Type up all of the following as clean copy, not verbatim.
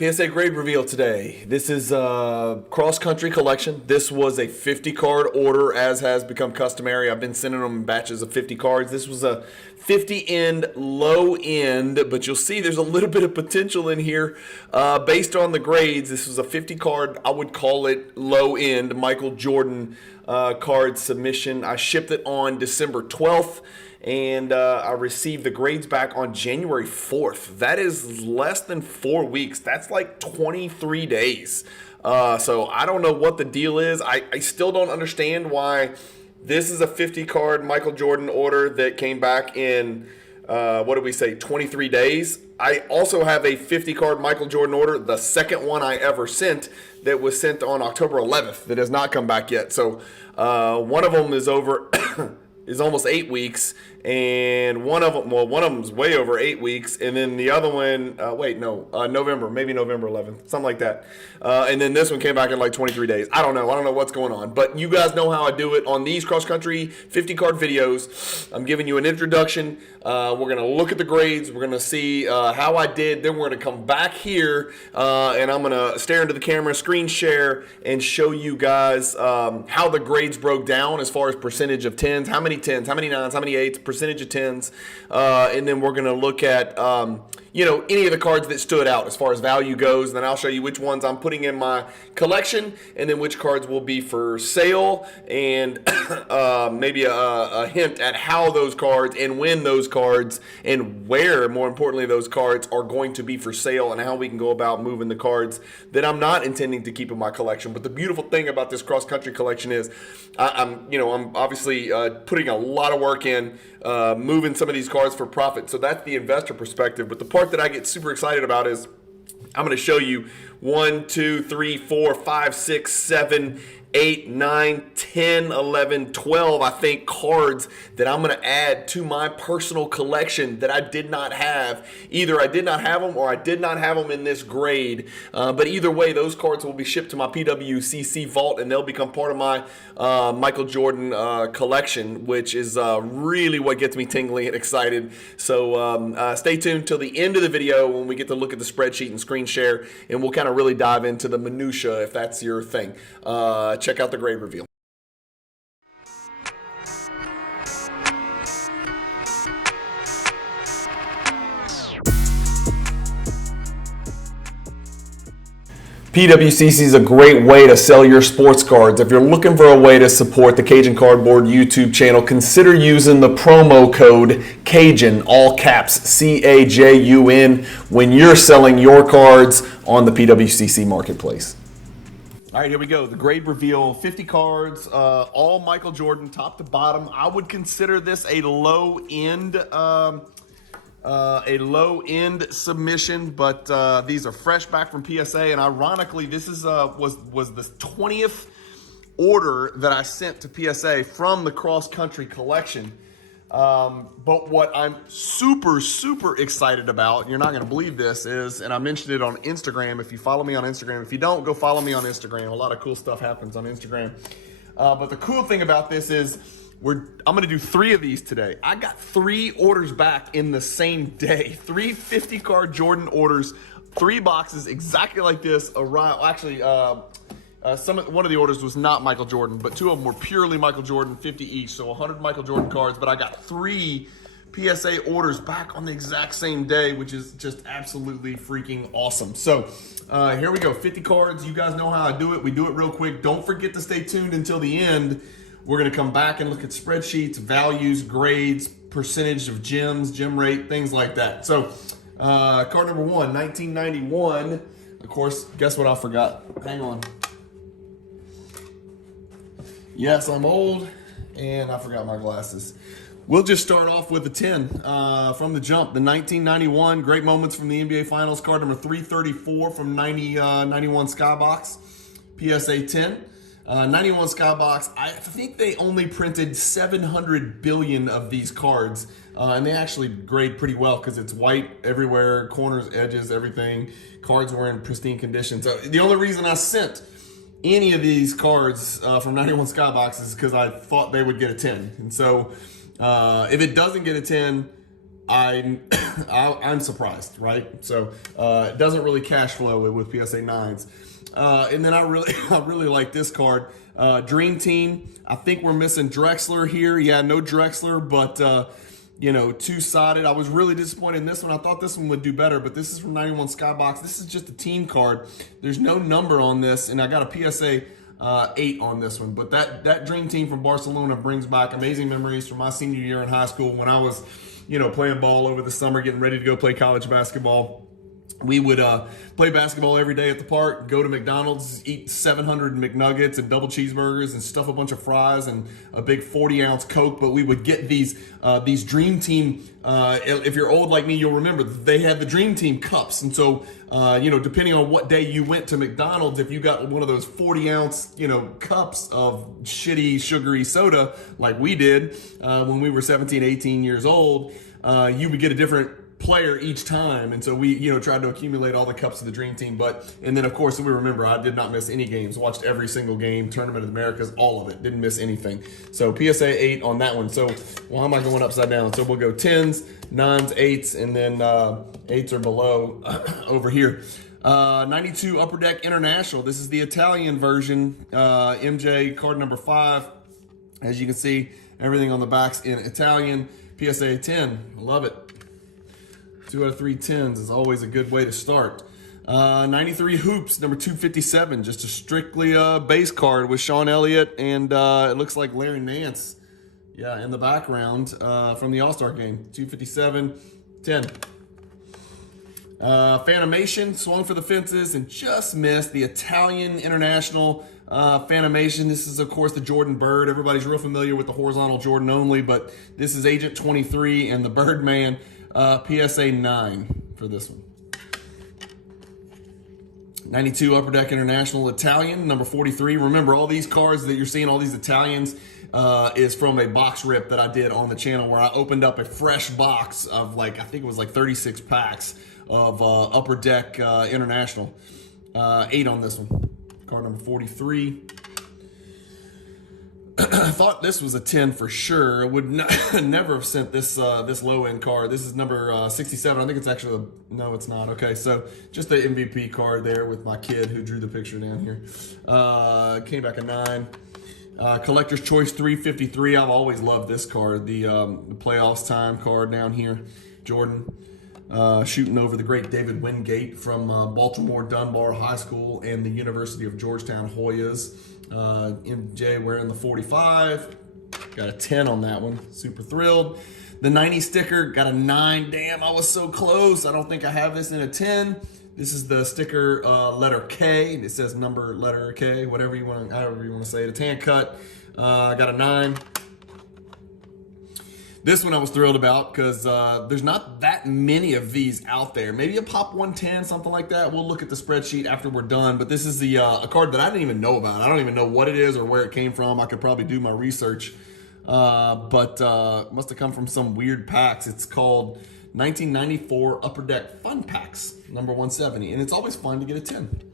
PSA grade reveal today. This is a cross-country collection. This was a 50 card order, as has become customary. I've been sending them in batches of 50 cards. This was a 50 end, low end, but you'll see there's a little bit of potential in here based on the grades. This was a 50 card, I would call it low end, Michael Jordan card submission. I shipped it on December 12th. And I received the grades back on January 4th. That is less than 4 weeks. That's like 23 days. So I don't know what the deal is. I still don't understand why this is a 50 card Michael Jordan order that came back in, 23 days. I also have a 50 card Michael Jordan order, the second one I ever sent, that was sent on October 11th that has not come back yet. So one of them is over... is almost 8 weeks, and one of them is way over 8 weeks, and then the other one, November 11th, something like that. And then this one came back in like 23 days. I don't know what's going on, but you guys know how I do it on these cross-country 50-card videos. I'm giving you an introduction. We're going to look at the grades. We're going to see how I did. Then we're going to come back here, and I'm going to stare into the camera, screen share, and show you guys how the grades broke down as far as percentage of 10s, how many 10s, how many 9s, how many 8s, percentage of 10s, and then we're going to look at any of the cards that stood out as far as value goes, and then I'll show you which ones I'm putting in my collection, and then which cards will be for sale, and maybe a hint at how those cards and when those cards and where, more importantly, those cards are going to be for sale, and how we can go about moving the cards that I'm not intending to keep in my collection. But the beautiful thing about this cross-country collection is I'm obviously putting a lot of work in moving some of these cards for profit. So that's the investor perspective. But the part that I get super excited about is I'm going to show you 1, 2, 3, 4, 5, 6, 7, 8, 9, 10, 11, 12, I think, cards that I'm going to add to my personal collection that I did not have. Either I did not have them or I did not have them in this grade. But either way, those cards will be shipped to my PWCC Vault, and they'll become part of my Michael Jordan collection, which is really what gets me tingling and excited. So stay tuned till the end of the video when we get to look at the spreadsheet and screen share, and we'll kind of really dive into the minutia if that's your thing. Check out the grade reveal. PWCC is a great way to sell your sports cards. If you're looking for a way to support the Cajun Cardboard YouTube channel, consider using the promo code CAJUN, all caps, CAJUN, when you're selling your cards on the PWCC marketplace. All right, here we go. The grade reveal, 50 cards, all Michael Jordan, top to bottom. I would consider this a low end submission, but these are fresh back from PSA, and ironically, this is was the 20th order that I sent to PSA from the cross country collection. But what I'm super excited about, you're not going to believe this, is, and I mentioned it on Instagram. If you follow me on Instagram, if you don't, go follow me on Instagram. A lot of cool stuff happens on Instagram. But the cool thing about this is I'm going to do 3 of these today. I got 3 orders back in the same day. 3 50 card Jordan orders, 3 boxes exactly like this arrived. Actually, one of the orders was not Michael Jordan, but 2 of them were purely Michael Jordan, 50 each, so 100 Michael Jordan cards. But I got 3 PSA orders back on the exact same day, which is just absolutely freaking awesome. So here we go, 50 cards. You guys know how I do it. We do it real quick. Don't forget to stay tuned until the end. We're going to come back and look at spreadsheets, values, grades, percentage of gems, gem rate, things like that. So card number 1, 1991. Of course, guess what I forgot? Hang on. Yes, I'm old, and I forgot my glasses. We'll just start off with the 10 from the jump. The 1991 Great Moments from the NBA Finals, card number 334 from 91 Skybox, PSA 10. 91 Skybox, I think they only printed 700 billion of these cards, and they actually grade pretty well because it's white everywhere, corners, edges, everything. Cards were in pristine condition. So the only reason I sent any of these cards from 91 Skybox is because I thought they would get a 10. And so if it doesn't get a 10, I'm surprised, right? So it doesn't really cash flow with PSA 9s. And then I really like this card. Dream Team. I think we're missing Drexler here. Yeah, no Drexler, but you know, two-sided. I was really disappointed in this one. I thought this one would do better, but this is from 91 Skybox. This is just a team card. There's no number on this, and I got a PSA 8 on this one. But that Dream Team from Barcelona brings back amazing memories from my senior year in high school when I was, you know, playing ball over the summer, getting ready to go play college basketball. We would play basketball every day at the park, go to McDonald's, eat 700 McNuggets and double cheeseburgers and stuff a bunch of fries and a big 40-ounce Coke. But we would get these Dream Team, if you're old like me, you'll remember, they had the Dream Team cups. And so, you know, depending on what day you went to McDonald's, if you got one of those 40-ounce, you know, cups of shitty, sugary soda like we did when we were 17, 18 years old, you would get a different player each time, and so we, you know, tried to accumulate all the cups of the Dream Team. And then of course we remember I did not miss any games, watched every single game, Tournament of the Americas, all of it, didn't miss anything. So PSA 8 on that one. So why am I going upside down? So we'll go 10s, 9s, 8s, and then 8s are below over here. 92 Upper Deck International. This is the Italian version. MJ card number 5. As you can see, everything on the back's in Italian. PSA 10, love it. 2 out of 3 10s is always a good way to start. 93 Hoops, number 257, just a strictly base card with Sean Elliott and it looks like Larry Nance, yeah, in the background from the All-Star game. 257, 10. Fanimation swung for the fences and just missed the Italian International Fanimation. This is, of course, the Jordan Bird. Everybody's real familiar with the horizontal Jordan only, but this is Agent 23 and the Birdman. PSA 9 for this one. 92 Upper Deck International Italian, number 43. Remember, all these cards that you're seeing, all these Italians, is from a box rip that I did on the channel where I opened up a fresh box of, like, I think it was like 36 packs of Upper Deck International. 8 on this one. Card number 43. I thought this was a 10 for sure. I would never have sent this this low end card. This is number 67. I think it's actually no, it's not. Okay, so just the MVP card there with my kid who drew the picture down here. Came back a 9. Collector's Choice 353. I've always loved this card. The playoffs time card down here. Jordan shooting over the great David Wingate from Baltimore Dunbar High School and the University of Georgetown Hoyas. MJ wearing the 45. Got a 10 on that one. Super thrilled. The 90 sticker got a 9. Damn, I was so close. I don't think I have this in a 10. This is the sticker letter K. It says number letter K, whatever you want, however you want to say it. It's hand cut. I got a 9. This one I was thrilled about because there's not that many of these out there. Maybe a Pop 110, something like that. We'll look at the spreadsheet after we're done. But this is the a card that I didn't even know about. I don't even know what it is or where it came from. I could probably do my research. But must have come from some weird packs. It's called 1994 Upper Deck Fun Packs, number 170. And it's always fun to get a 10.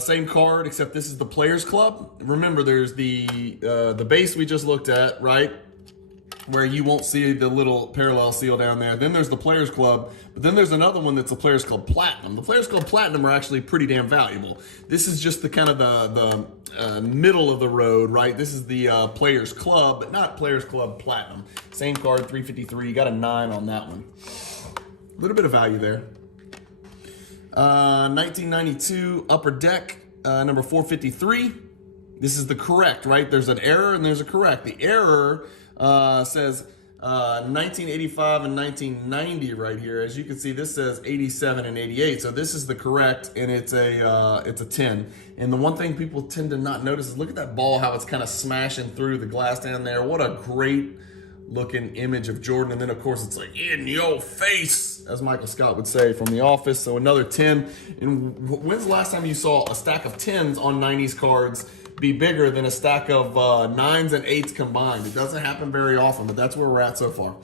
Same card, except this is the Players Club. Remember, there's the base we just looked at, right? Where you won't see the little parallel seal down there. Then there's the Players Club, but then there's another one that's the Players Club Platinum. The Players Club Platinum are actually pretty damn valuable. This is just the kind of the middle of the road, right? This is the Players Club, but not Players Club Platinum. Same card, 353. You got a 9 on that one. A little bit of value there. 1992 Upper Deck, number 453. This is the correct, right? There's an error and there's a correct. The error says 1985 and 1990 right here. As you can see, this says 87 and 88. So this is the correct, and it's a 10. And the one thing people tend to not notice is look at that ball, how it's kind of smashing through the glass down there. What a great looking image of Jordan. And then of course it's like in your face, as Michael Scott would say from The Office. So another 10. And when's the last time you saw a stack of 10s on 90s cards be bigger than a stack of 9s and 8s combined? It doesn't happen very often, but that's where we're at so far.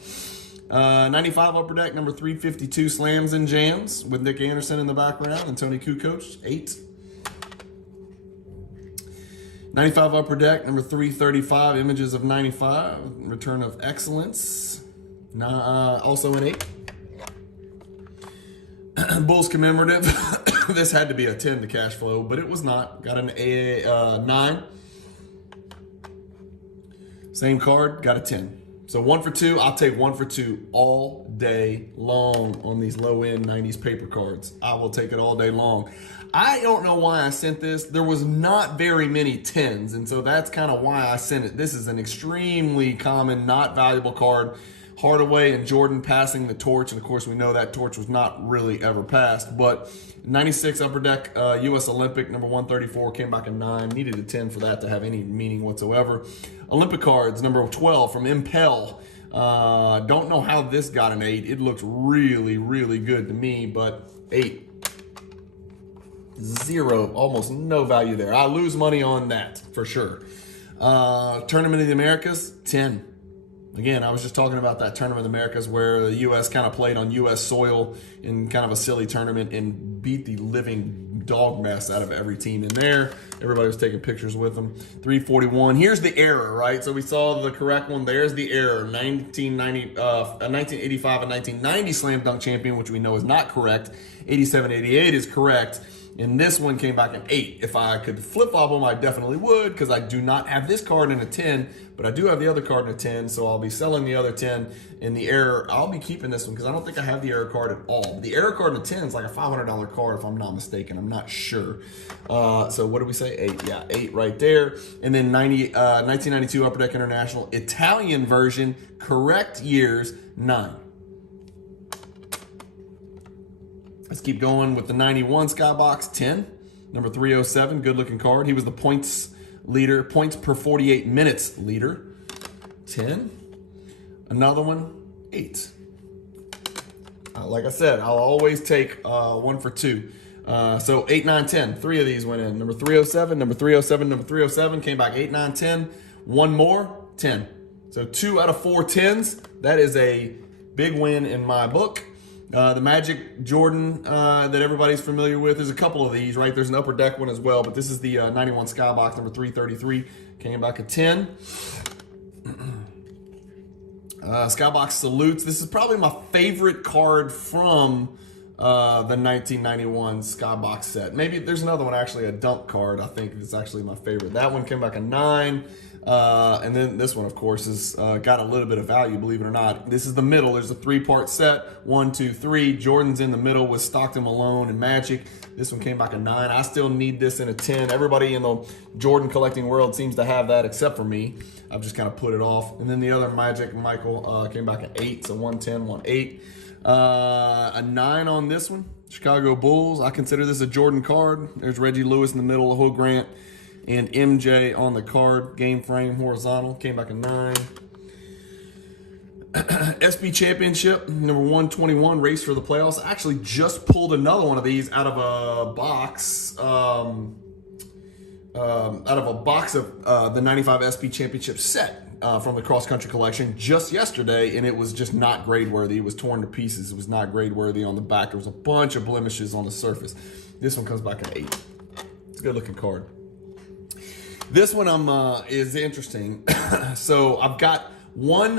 95 Upper Deck, number 352 Slams and Jams with Nick Anderson in the background and Tony Kukoc, 8. 95 Upper Deck, number 335, Images of 95, Return of Excellence. Also an 8. Bulls commemorative. This had to be a 10 to cash flow, but it was not. Got an 9. Same card, got a 10. So 1 for 2. I'll take 1 for 2 all day long on these low-end 90s paper cards. I will take it all day long. I don't know why I sent this. There was not very many 10s, and so that's kind of why I sent it. This is an extremely common, not valuable card. Hardaway and Jordan passing the torch, and of course we know that torch was not really ever passed, but 96 Upper Deck U.S. Olympic, number 134, came back a 9. Needed a 10 for that to have any meaning whatsoever. Olympic cards, number 12 from Impel. Don't know how this got an 8. It looks really, really good to me, but 8. 0, almost no value there. I lose money on that for sure. Tournament of the Americas, 10. Again, I was just talking about that Tournament of the Americas where the U.S. kind of played on U.S. soil in kind of a silly tournament and beat the living dog mess out of every team in there. Everybody was taking pictures with them. 341. Here's the error, right? So we saw the correct one. There's the error. 1985 and 1990 Slam Dunk champion, which we know is not correct. 87-88 is correct. And this one came back an 8. If I could flip-flop them, I definitely would, because I do not have this card in a 10, but I do have the other card in a 10, so I'll be selling the other 10. And the error, I'll be keeping this one, because I don't think I have the error card at all. The error card in a 10 is like a $500 card, if I'm not mistaken. I'm not sure. So what did we say? 8. Yeah, 8 right there. And then 1992 Upper Deck International Italian version, correct years, 9. Let's keep going with the 91 Skybox, 10. Number 307, good looking card. He was the points leader, points per 48 minutes leader, 10. Another one, 8. Like I said, I'll always take 1 for 2. So 8, 9, 10. 3 of these went in. Number 307, number 307, number 307 came back 8, 9, 10. One more, 10. So 2 out of 4 10s. That is a big win in my book. The Magic Jordan that everybody's familiar with. There's a couple of these, right? There's an Upper Deck one as well, but this is the 91 Skybox, number 333. Came back a 10. Skybox Salutes. This is probably my favorite card from the 1991 Skybox set. Maybe there's another one, actually, a dunk card. I think it's actually my favorite. That one came back a 9. And then this one, of course, has got a little bit of value, believe it or not. This is the middle. There's a 3-part set. 1, 2, 3. Jordan's in the middle with Stockton, Malone, and Magic. This one came back a 9. I still need this in a 10. Everybody in the Jordan collecting world seems to have that except for me. I've just kind of put it off. And then the other Magic, Michael, came back at 8. So 110, 1-8. A 9 on this one. Chicago Bulls. I consider this a Jordan card. There's Reggie Lewis in the middle, Hood Grant, and MJ on the card. Game frame, horizontal. Came back a 9. SB Championship, number 121, race for the playoffs. I actually just pulled another one of these out of a box. Of the 95 SB Championship set from the Cross Country Collection just yesterday, and it was just not grade worthy. It was torn to pieces. It was not grade worthy on the back. There was a bunch of blemishes on the surface. This one comes back at 8. It's a good looking card. This one is interesting. So I've got one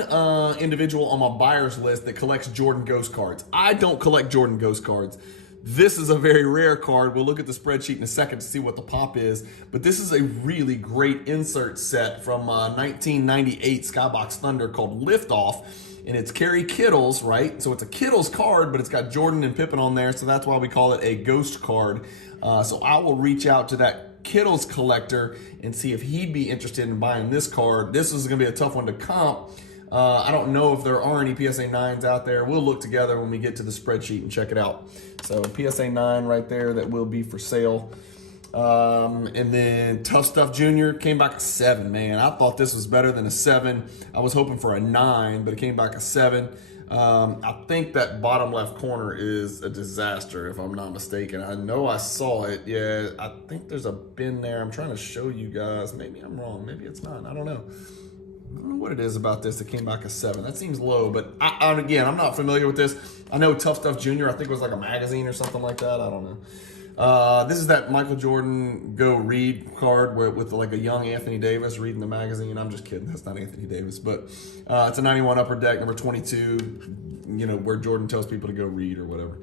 individual on my buyer's list that collects Jordan Ghost cards. I don't collect Jordan Ghost cards. This is a very rare card. We'll look at the spreadsheet in a second to see what the pop is. But this is a really great insert set from 1998 Skybox Thunder called Liftoff. And it's Kerry Kittles, right? So it's a Kittles card, but it's got Jordan and Pippen on there. So that's why we call it a ghost card. So I will reach out to that Kittles collector and see if he'd be interested in buying this card. This is going to be a tough one to comp. I don't know if there are any PSA 9s out there. We'll look together when we get to the spreadsheet and check it out. So PSA 9 right there that will be for sale. And then Tough Stuff Jr. came back a 7, man. I thought this was better than a 7. I was hoping for a 9, but it came back a 7. I think that bottom left corner is a disaster, if I'm not mistaken. I know I saw it. Yeah, I think there's a bin there. I'm trying to show you guys. Maybe I'm wrong. Maybe it's not. I don't know. I don't know what it is about this that came back a 7. That seems low, but again, I'm not familiar with this. I know Tough Stuff Jr., I think it was like a magazine or something like that. I don't know. This is that Michael Jordan Go Read card with like a young Anthony Davis reading the magazine. I'm just kidding. That's not Anthony Davis, but it's a 91 Upper Deck, number 22, you know, where Jordan tells people to go read or whatever.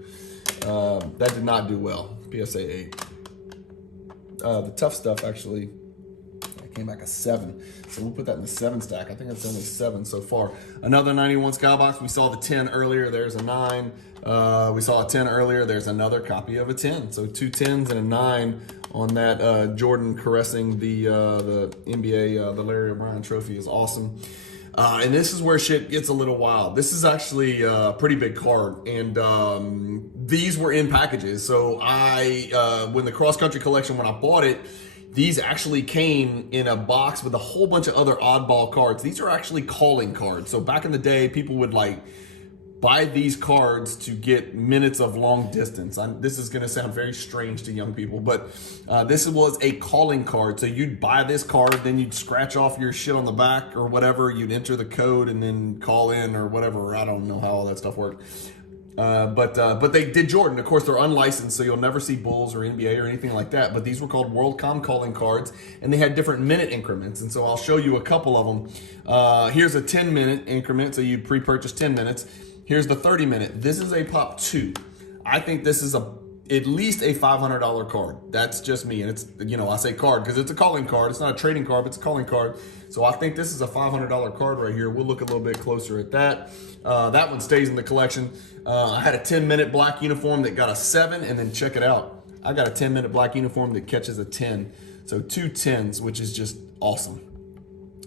That did not do well. PSA 8. The tough stuff actually came back a 7. So we'll put that in the 7 stack. I think it's only 7 so far. Another 91 Skybox. We saw the 10 earlier. There's a 9. We saw a 10 earlier. There's another copy of a 10. So 2 10s and a 9 on that Jordan caressing the NBA, the Larry O'Brien trophy is awesome. And this is where shit gets a little wild. This is actually a pretty big card, and these were in packages. So when the cross country collection, when I bought it, these actually came in a box with a whole bunch of other oddball cards. These are actually calling cards. So back in the day, people would like buy these cards to get minutes of long distance. This is going to sound very strange to young people, but this was a calling card. So you'd buy this card, then you'd scratch off your shit on the back or whatever. You'd enter the code and then call in or whatever. I don't know how all that stuff worked. But they did Jordan. Of course, they're unlicensed, so you'll never see Bulls or NBA or anything like that. But these were called WorldCom calling cards, and they had different minute increments. And so I'll show you a couple of them. Here's a 10-minute increment, so you pre-purchase 10 minutes. Here's the 30-minute. This is a Pop 2. I think this is at least a $500 card. That's just me. And it's, you know, I say card because it's a calling card. It's not a trading card, but it's a calling card. So I think this is a $500 card right here. We'll look a little bit closer at that. That one stays in the collection. I had a 10-minute black uniform that got a 7, and then check it out. I got a 10-minute black uniform that catches a 10. So 2 10s, which is just awesome.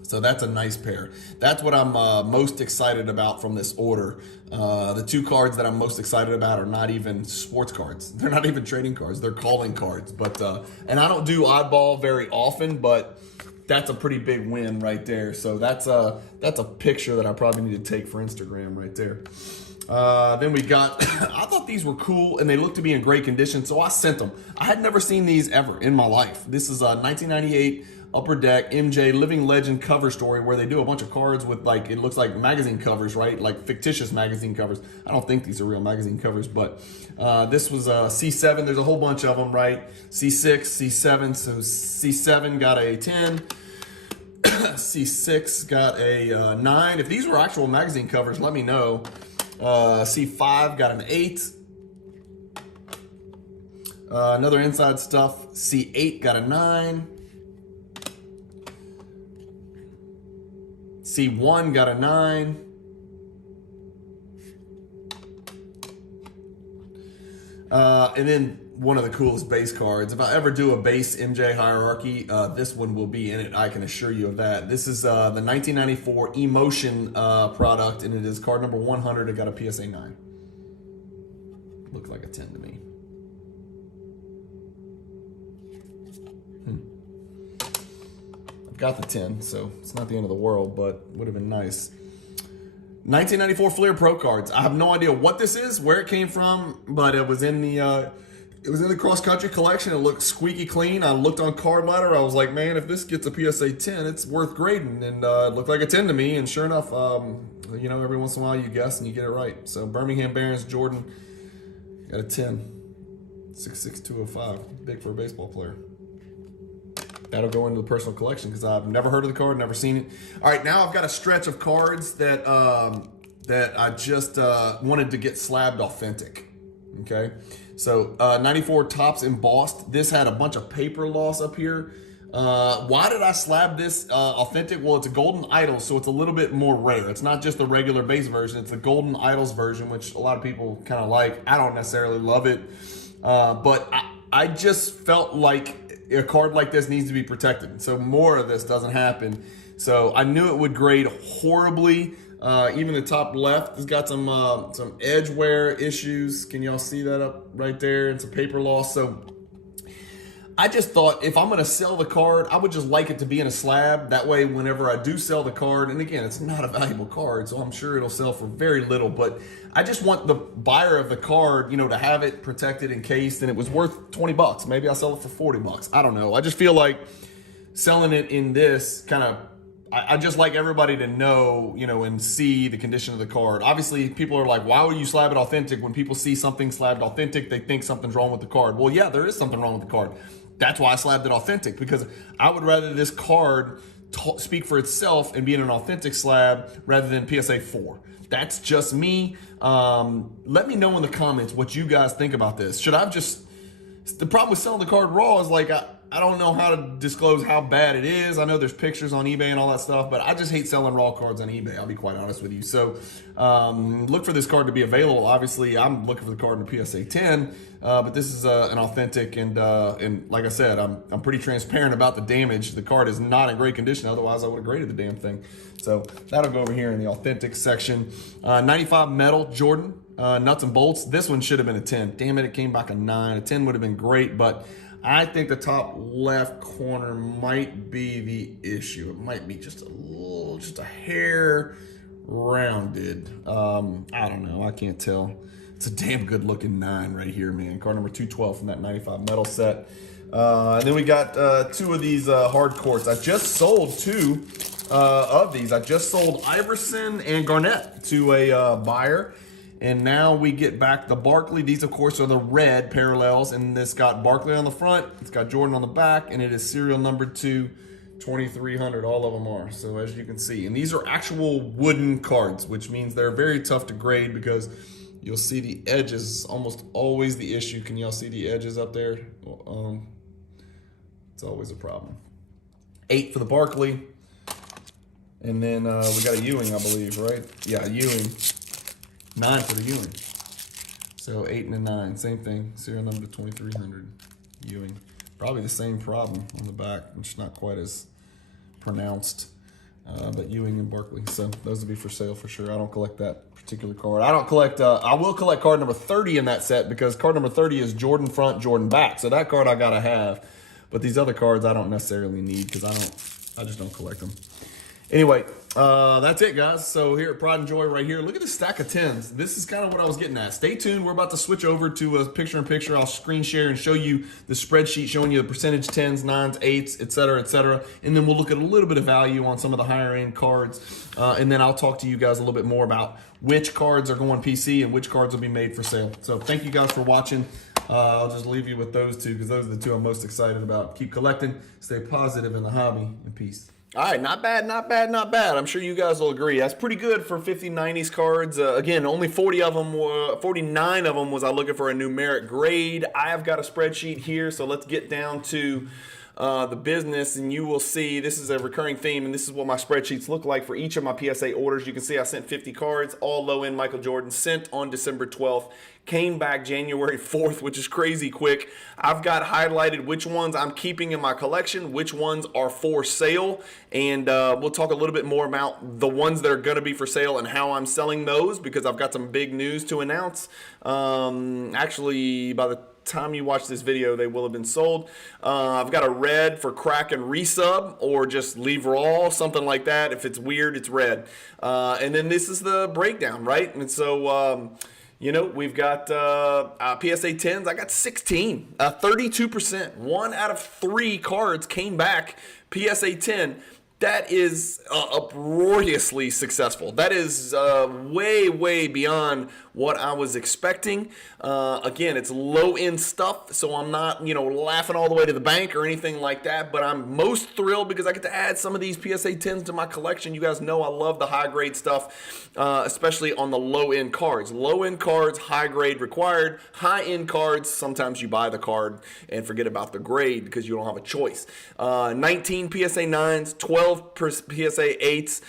So that's a nice pair. That's what I'm most excited about from this order. The 2 cards that I'm most excited about are not even sports cards. They're not even trading cards. They're calling cards. But and I don't do oddball very often, but that's a pretty big win right there. So that's a picture that I probably need to take for Instagram right there. Then we got, I thought these were cool and they looked to be in great condition, so I sent them. I had never seen these ever in my life. This is a 1998 Upper Deck MJ Living Legend cover story where they do a bunch of cards with, like, it looks like magazine covers, right? Like fictitious magazine covers. I don't think these are real magazine covers, but this was a C7. There's a whole bunch of them, right? C6, C7. So C7 got a 10. C6 got a 9. If these were actual magazine covers, let me know. C5 got an 8. Another inside stuff. C8 got a 9. C1 got a 9. And then one of the coolest base cards. If I ever do a base MJ hierarchy, this one will be in it. I can assure you of that. This is the 1994 Emotion product, and it is card number 100. It got a PSA 9. Looks like a 10 to me. I've got the 10, so it's not the end of the world, but would have been nice. 1994 Fleer Pro cards. I have no idea what this is, where it came from, but it was in the cross country collection. It looked squeaky clean. I looked on Card Ladder. I was like, man, if this gets a PSA 10, it's worth grading. And it looked like a 10 to me. And sure enough, you know, every once in a while you guess and you get it right. So Birmingham Barons Jordan got a 10, 6'6", 205. Big for a baseball player. That'll go into the personal collection because I've never heard of the card, never seen it. All right, now I've got a stretch of cards that that I just wanted to get slabbed authentic. Okay, so 94 Topps embossed. This had a bunch of paper loss up here. Why did I slab this authentic? Well, it's a Golden Idols, so it's a little bit more rare. It's not just the regular base version. It's the Golden Idols version, which a lot of people kind of like. I don't necessarily love it, but I just felt like a card like this needs to be protected, so more of this doesn't happen. So I knew it would grade horribly. Even the top left has got some edge wear issues. Can y'all see that up right there? It's a paper loss. So I just thought if I'm going to sell the card, I would just like it to be in a slab. That way, whenever I do sell the card, and again, it's not a valuable card, so I'm sure it'll sell for very little, but I just want the buyer of the card, you know, to have it protected, encased, and it was worth 20 bucks. Maybe I'll sell it for 40 bucks. I don't know. I just feel like selling it in this kind of, I just like everybody to know, and see the condition of the card. Obviously, people are like, why would you slab it authentic? When people see something slabbed authentic, they think something's wrong with the card. Well, yeah, there is something wrong with the card. That's why I slabbed it authentic, because I would rather this card speak for itself and be in an authentic slab rather than PSA 4. That's just me. Let me know in the comments what you guys think about this. Should I just... The problem with selling the card raw is like, I don't know how to disclose how bad it is. I know there's pictures on eBay and all that stuff, but I just hate selling raw cards on eBay. I'll be quite honest with you. So look for this card to be available. Obviously, I'm looking for the card in the PSA 10, but this is an authentic, and like I said, I'm pretty transparent about the damage. The card is not in great condition. Otherwise, I would have graded the damn thing. So that'll go over here in the authentic section. 95 metal Jordan. Nuts and bolts. This one should have been a 10. Damn it, it came back a 9. A 10 would have been great, but I think the top left corner might be the issue. It might be just a hair rounded. I don't know. I can't tell. It's a damn good looking 9 right here, man. Card number 212 from that 95 metal set. And then we got 2 of these hard quartz. I just sold 2 of these. I just sold Iverson and Garnett to a buyer. And now we get back the Barkley. These, of course, are the red parallels. And this got Barkley on the front. It's got Jordan on the back. And it is serial number 2, 2300. All of them are. So as you can see. And these are actual wooden cards, which means they're very tough to grade because you'll see the edges. Almost always the issue. Can y'all see the edges up there? It's always a problem. 8 for the Barkley. And then we got a Ewing, I believe, right? Yeah, Ewing. 9 for the Ewing. So 8 and a 9, same thing. Serial number 2300, Ewing. Probably the same problem on the back, which is not quite as pronounced. But Ewing and Barkley. So those will be for sale for sure. I don't collect that particular card. I don't collect, I will collect card number 30 in that set because card number 30 is Jordan front, Jordan back. So that card I gotta have. But these other cards I don't necessarily need because I just don't collect them. Anyway, that's it, guys. So here at Pride and Joy right here, look at this stack of 10s. This is kind of what I was getting at. Stay tuned. We're about to switch over to a picture-in-picture. I'll screen share and show you the spreadsheet showing you the percentage 10s, 9s, 8s, et cetera, et cetera. And then we'll look at a little bit of value on some of the higher-end cards. And then I'll talk to you guys a little bit more about which cards are going PC and which cards will be made for sale. So thank you guys for watching. I'll just leave you with those 2 because those are the 2 I'm most excited about. Keep collecting. Stay positive in the hobby. And peace. All right, not bad, not bad, not bad. I'm sure you guys will agree. That's pretty good for 50/90s cards. Again, only 49 of them was I looking for a numeric grade. I have got a spreadsheet here, so let's get down to the business, and you will see this is a recurring theme, and this is what my spreadsheets look like for each of my PSA orders. You can see I sent 50 cards, all low-end Michael Jordan, sent on December 12th. Came back January 4th, which is crazy quick. I've got highlighted which ones I'm keeping in my collection, which ones are for sale, and we'll talk a little bit more about the ones that are going to be for sale and how I'm selling those because I've got some big news to announce. Actually, by the time you watch this video, they will have been sold. I've got a red for crack and resub or just leave raw, something like that. If it's weird, it's red. And then this is the breakdown, right? And so... we've got PSA 10s. I got 16, 32%. 1 out of 3 cards came back PSA 10. That is uproariously successful. That is way, way beyond what I was expecting. Again, it's low-end stuff, so I'm not, laughing all the way to the bank or anything like that, but I'm most thrilled because I get to add some of these PSA 10s to my collection. You guys know I love the high-grade stuff, especially on the low-end cards. Low-end cards, high-grade required. High-end cards, sometimes you buy the card and forget about the grade because you don't have a choice. 19 PSA 9s, 12 PSA 8s.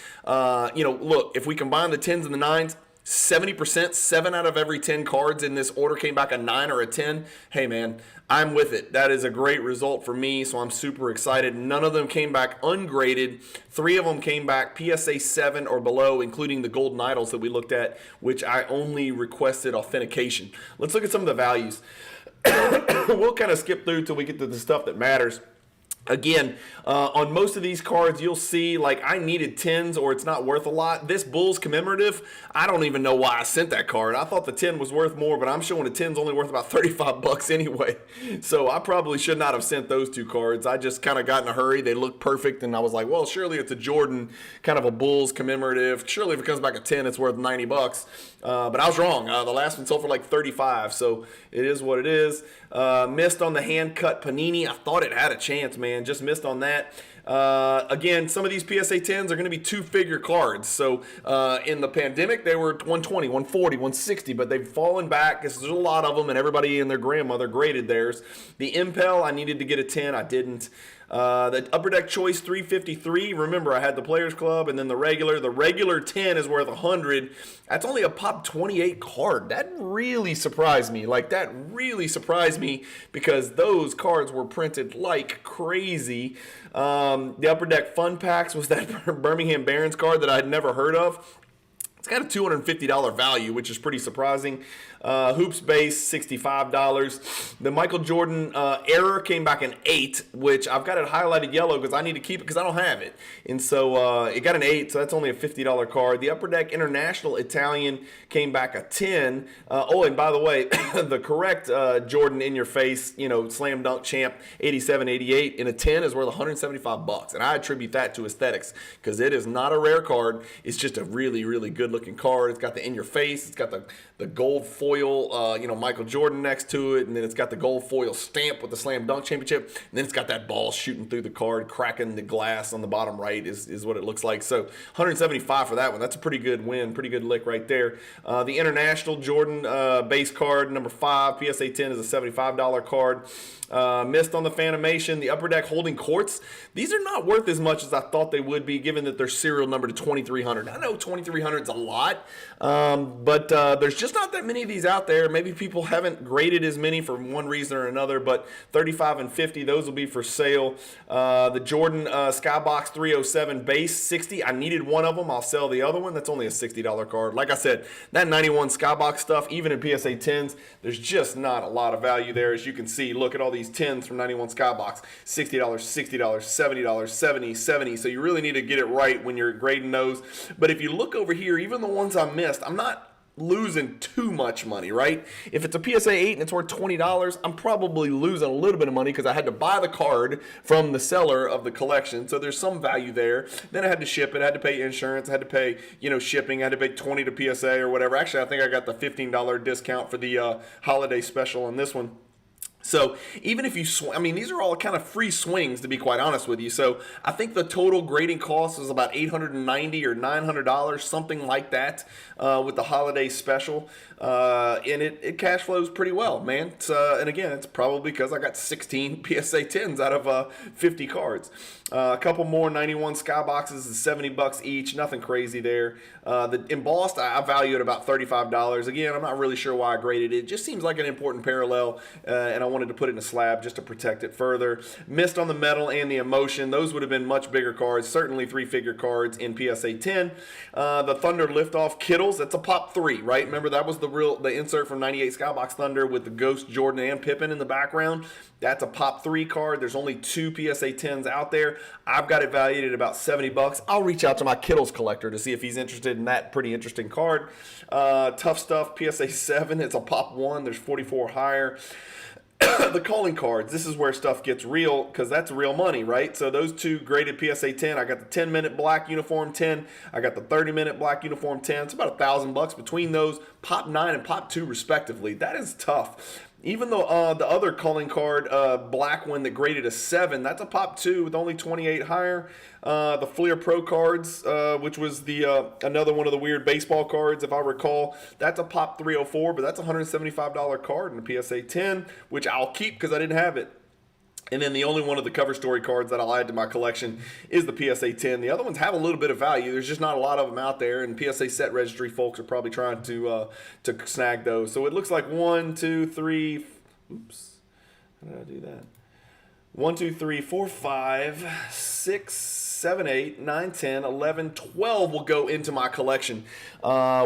Look, if we combine the 10s and the 9s, 70%, 7 out of every 10 cards in this order came back a 9 or a 10. Hey, man, I'm with it. That is a great result for me, so I'm super excited. None of them came back ungraded. 3 of them came back PSA 7 or below, including the Golden Idols that we looked at, which I only requested authentication. Let's look at some of the values. We'll kind of skip through till we get to the stuff that matters. Again, on most of these cards, you'll see like I needed 10s or it's not worth a lot. This Bulls commemorative, I don't even know why I sent that card. I thought the 10 was worth more, but I'm showing a 10's only worth about 35 bucks anyway. So I probably should not have sent those two cards. I just kind of got in a hurry. They looked perfect, and I was like, well, surely it's a Jordan, kind of a Bulls commemorative. Surely if it comes back a 10, it's worth 90 bucks. But I was wrong. The last one sold for like 35, so it is what it is. Missed on the hand-cut Panini. I thought it had a chance, man. Just missed on that. Again, some of these PSA 10s are going to be two-figure cards. So in the pandemic, they were 120, 140, 160, but they've fallen back. There's a lot of them, and everybody and their grandmother graded theirs. The Impel, I needed to get a 10. I didn't. The Upper Deck Choice 353. Remember, I had the Players Club, and then the regular. The regular 10 is worth 100. That's only a pop 28 card. That really surprised me. Like, that really surprised me because those cards were printed like crazy. The Upper Deck Fun Packs was that Birmingham Barons card that I had never heard of. It's got a $250 value, which is pretty surprising. Hoops base, $65. The Michael Jordan Error came back an 8, which I've got it highlighted yellow because I need to keep it because I don't have it. And so it got an 8, so that's only a $50 card. The Upper Deck International Italian came back a 10. Oh, and by the way, the correct Jordan in your face, slam dunk champ, 87, 88 in a 10 is worth 175 bucks. And I attribute that to aesthetics because it is not a rare card. It's just a really, really good looking card. It's got the in your face. It's got the gold foil, Michael Jordan next to it, and then it's got the gold foil stamp with the Slam Dunk Championship, and then it's got that ball shooting through the card, cracking the glass on the bottom right is what it looks like. So 175 for that one. That's a pretty good win, pretty good lick right there. The International Jordan base card, number 5, PSA 10 is a $75 card. Missed on the Fanimation. The Upper Deck Holding Courts. These are not worth as much as I thought they would be, given that they're serial number to 2,300. I know 2,300 is a lot, but there's just not that many of these out there. Maybe people haven't graded as many for one reason or another, but 35 and 50, those will be for sale. The Jordan Skybox 307 base, 60. I needed one of them. I'll sell the other one. That's only a $60 card. Like I said, that 91 Skybox stuff, even in PSA 10s, there's just not a lot of value there. As you can see, look at all these 10s from 91 Skybox. $60, $60, $70, 70, 70. So you really need to get it right when you're grading those. But if you look over here, even the ones I missed, I'm not losing too much money, right? If it's a PSA 8 and it's worth $20, I'm probably losing a little bit of money because I had to buy the card from the seller of the collection. So there's some value there. Then I had to ship it, I had to pay insurance, I had to pay, shipping, I had to pay $20 to PSA or whatever. Actually, I think I got the $15 discount for the holiday special on this one. So even if you these are all kind of free swings, to be quite honest with you. So I think the total grading cost is about $890 or $900, something like that, with the holiday special. And it cash flows pretty well, man. And again, it's probably because I got 16 PSA 10s out of 50 cards. A couple more 91 Skyboxes is $70 each. Nothing crazy there. The embossed, I value it about $35. Again, I'm not really sure why I graded it. It just seems like an important parallel, and I wanted to put it in a slab just to protect it further. Missed on the metal and the emotion. Those would have been much bigger cards, certainly 3-figure cards in PSA 10. The Thunder Liftoff Kittles, that's a pop 3, right? Remember, that was the insert from 98 Skybox Thunder with the Ghost, Jordan, and Pippen in the background. That's a pop 3 card. There's only 2 PSA 10s out there. I've got it valued at about $70. I'll reach out to my Kittles collector to see if he's interested in that pretty interesting card. Tough Stuff PSA 7. It's a pop 1. There's 44 higher. The calling cards, this is where stuff gets real because that's real money, right? So those 2 graded PSA 10, I got the 10-minute black uniform 10, I got the 30-minute black uniform 10. It's about $1,000 between those, pop 9 and pop 2 respectively. That is tough. Even though the other calling card, black one that graded a 7, that's a pop 2 with only 28 higher. The Fleer Pro cards, which was the another one of the weird baseball cards, if I recall, that's a pop 304, but that's a $175 card in a PSA 10, which I'll keep because I didn't have it. And then the only one of the cover story cards that I'll add to my collection is the PSA 10. The other ones have a little bit of value. There's just not a lot of them out there, and PSA set registry folks are probably trying to snag those. So it looks like 1, 2, 3. Oops, how did I do that? 1, 2, 3, 4, 5, 6, 7, 8, 9, 10, 11, 12 will go into my collection,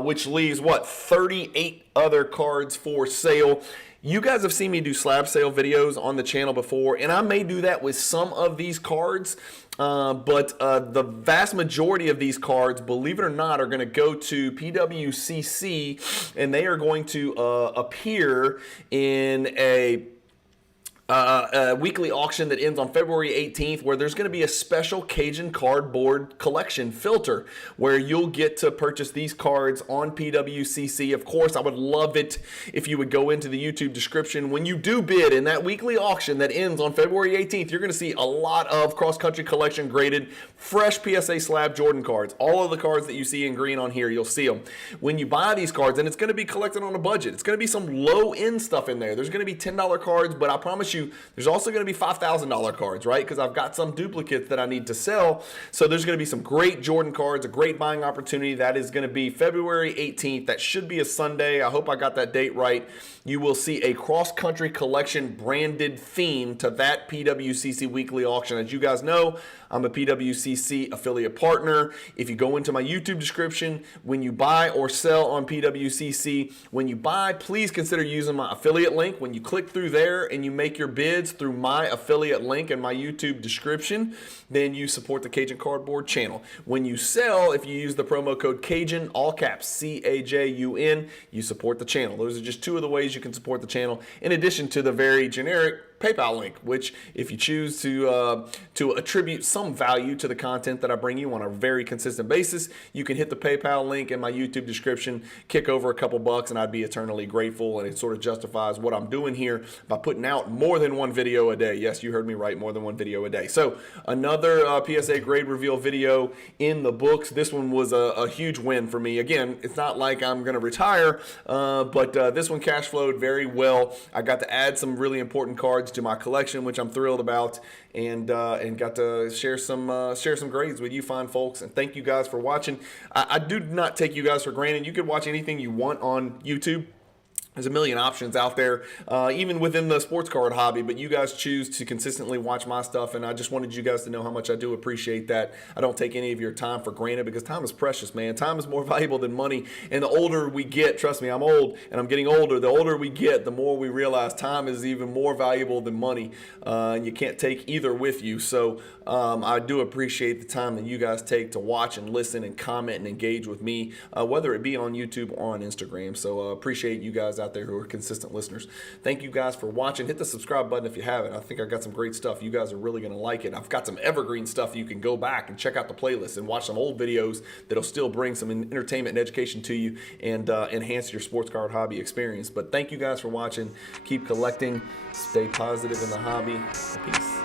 which leaves, 38 other cards for sale. You guys have seen me do slab sale videos on the channel before, and I may do that with some of these cards, but the vast majority of these cards, believe it or not, are going to go to PWCC, and they are going to appear in a weekly auction that ends on February 18th, where there's going to be a special Cajun cardboard collection filter where you'll get to purchase these cards on PWCC. Of course, I would love it if you would go into the YouTube description. When you do bid in that weekly auction that ends on February 18th, you're going to see a lot of cross-country collection graded fresh PSA slab Jordan cards. All of the cards that you see in green on here, you'll see them. When you buy these cards, and it's going to be collected on a budget, it's going to be some low-end stuff in there. There's going to be $10 cards, but I promise you, there's also going to be $5,000 cards, right? Because I've got some duplicates that I need to sell. So there's going to be some great Jordan cards, a great buying opportunity. That is going to be February 18th. That should be a Sunday. I hope I got that date right. You will see a cross-country collection branded theme to that PWCC weekly auction. As you guys know, I'm a PWCC affiliate partner. If you go into my YouTube description, when you buy or sell on PWCC, when you buy, please consider using my affiliate link. When you click through there and you make your bids through my affiliate link in my YouTube description, then you support the Cajun Cardboard channel. When you sell, if you use the promo code Cajun, all caps, CAJUN, you support the channel. Those are just two of the ways you can support the channel, in addition to the very generic PayPal link, which if you choose to attribute some value to the content that I bring you on a very consistent basis, you can hit the PayPal link in my YouTube description, kick over a couple bucks, and I'd be eternally grateful. And it sort of justifies what I'm doing here by putting out more than one video a day. Yes, you heard me right, more than one video a day. So another PSA grade reveal video in the books. This one was a huge win for me. Again, it's not like I'm going to retire, but this one cash flowed very well. I got to add some really important cards to my collection, which I'm thrilled about, and got to share some grades with you fine folks. And thank you guys for watching. I do not take you guys for granted. You could watch anything you want on YouTube. There's a million options out there, even within the sports card hobby, but you guys choose to consistently watch my stuff, and I just wanted you guys to know how much I do appreciate that. I don't take any of your time for granted, because time is precious, man. Time is more valuable than money, and the older we get, trust me, I'm old, and I'm getting older. The older we get, the more we realize time is even more valuable than money, and you can't take either with you. So I do appreciate the time that you guys take to watch and listen and comment and engage with me, whether it be on YouTube or on Instagram. So appreciate you guys out there who are consistent listeners. Thank you guys for watching. Hit the subscribe button if you haven't. I think I got some great stuff. You guys are really going to like it. I've got some evergreen stuff. You can go back and check out the playlist and watch some old videos that'll still bring some entertainment and education to you and enhance your sports card hobby experience. But thank you guys for watching. Keep collecting. Stay positive in the hobby. Peace.